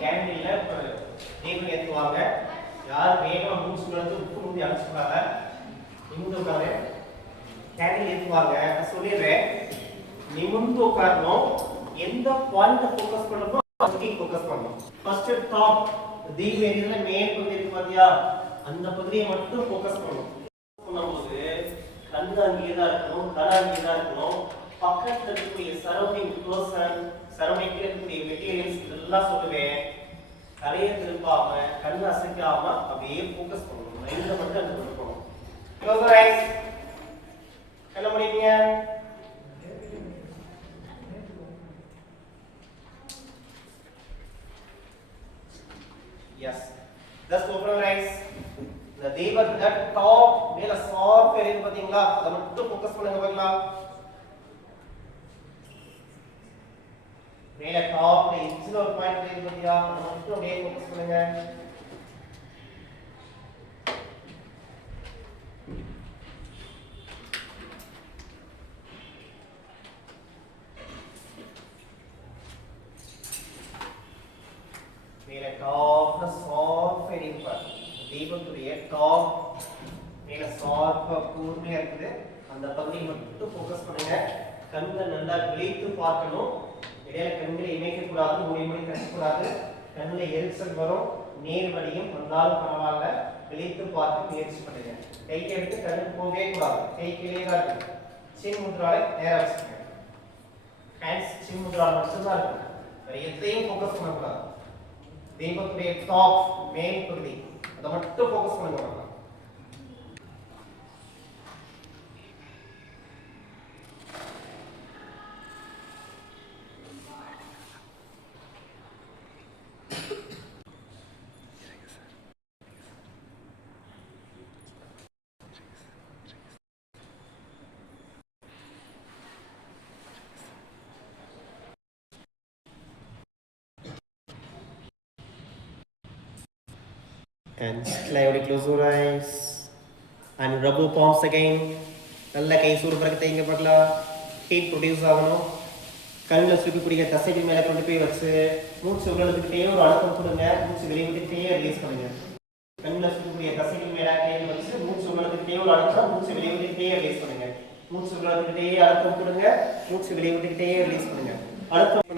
கேண்டில்ல தீபம் ஏற்றுவாங்க. யார் வேகமா மூச்சு விழுந்து உப்பு மூடி அடிச்சுக்கிறாங்க நிமிந்து உட்காரு. கேண்டில் ஏற்றுவாங்க. நான் சொல்லிடுறேன், நிமிந்து உட்காரணும். எந்த பாயிண்ட ஃபோக்கஸ் பண்ணணுமோ அதுக்கு ஃபோக்கஸ் பண்ணணும். ஃபர்ஸ்ட் டாப் தீபம் ஏற்றின மேல் பகுதி இருக்கு பாத்தியா, அந்த பகுதியை மட்டும் ஃபோக்கஸ் பண்ணணும். பண்ணும்போது கண்ணு அங்கேயே தான் இருக்கணும், தலை அங்கேயே தான் இருக்கணும். பக்கத்தில் இருக்கக்கூடிய சரௌண்டிங் பர்சன், சரௌண்டிங் இருக்கக்கூடிய மெட்டீரியல்ஸ் இதெல்லாம் சொல்லுவேன். தலையை திருப்பாம கண்ணு அசைக்காம அப்படியே ஃபோக்கஸ் பண்ணணும். மைண்ட மட்டும் அங்க கொண்டு போகணும். Close your eyes. என்ன பண்ணிட்டீங்க? Yes, just open your eyes. இந்த தீபத்தோட டாப் மேல சாஃப்ட் ஏரியா பாத்தீங்களா, அத மட்டும் ஃபோக்கஸ் பண்ணுங்க. பாக்கலாம் மேல டாப்ல எட்ஜ்ல ஒரு பாயிண்ட் இருக்கு பாத்தியா, அத மட்டும் அப்படியே ஃபோக்கஸ் பண்ணுங்க. மேல டாப்ல சாஃப்ட் ஏரியா பாருங்க. தீபத்துடைய டாப் மேல சாஃப்ட்டா கூர்மையா இருக்குது, அந்த பகுதியை மட்டும் ஃபோக்கஸ் பண்ணுங்க. கண்ணை நல்லா விழித்து பார்க்கணும். இடையில கண்களை இமைக்க கூடாது, மூடி மூடி கட்ட கூடாது. கண்ணுல எரிச்சல் வரும், நீர் வடியும், வந்தாலும் பரவாயில்ல. விழித்து பார்த்து முயற்சி பண்ணுங்க. கை எடுத்து கண்ணுக்கு போகவே கூடாது, கை கீழே தான் இருக்கு. சின் முத்ராவை நேரா வச்சுக்கோங்க. ஹேண்ட்ஸ் சின் முத்ராவை மட்டும்தான் இருக்கு, வேற எதையும் ஃபோக்கஸ் பண்ணக்கூடாது. தீபத்துடைய டாப் மேல் பகுதி அதை மட்டும் ஃபோக்கஸ் பண்ணுங்க. And slowly close your eyes and rub your palms again. நல்ல கை சூடு பறக்க தேங்க பார்க்கலாம். ஹீட் ப்ரொடியூஸ் ஆகணும். கண்ணில் சுருக்கக்கூடிய தசைகள் மேலே கொண்டு போய் வச்சு மூச்சு உள்ளதுக்கிட்டே ஒரு அழுத்தம் கொடுங்க. மூச்சு வெளியே விட்டுக்கிட்டே ரிலீஸ் பண்ணுங்க. கண்ணில் சுருக்கக்கூடிய தசைகள் மேலே கையில் வச்சு மூச்சு உள்ளதுக்கிட்டே ஒரு அழுத்தம், மூச்சு வெளியே விட்டுக்கிட்டே ரிலீஸ் பண்ணுங்க. மூச்சு உள்ளதுக்கிட்டே அழுத்தம் கொடுங்க, மூச்சு வெளியே விட்டுக்கிட்டே ரிலீஸ் பண்ணுங்க. அழுத்தம்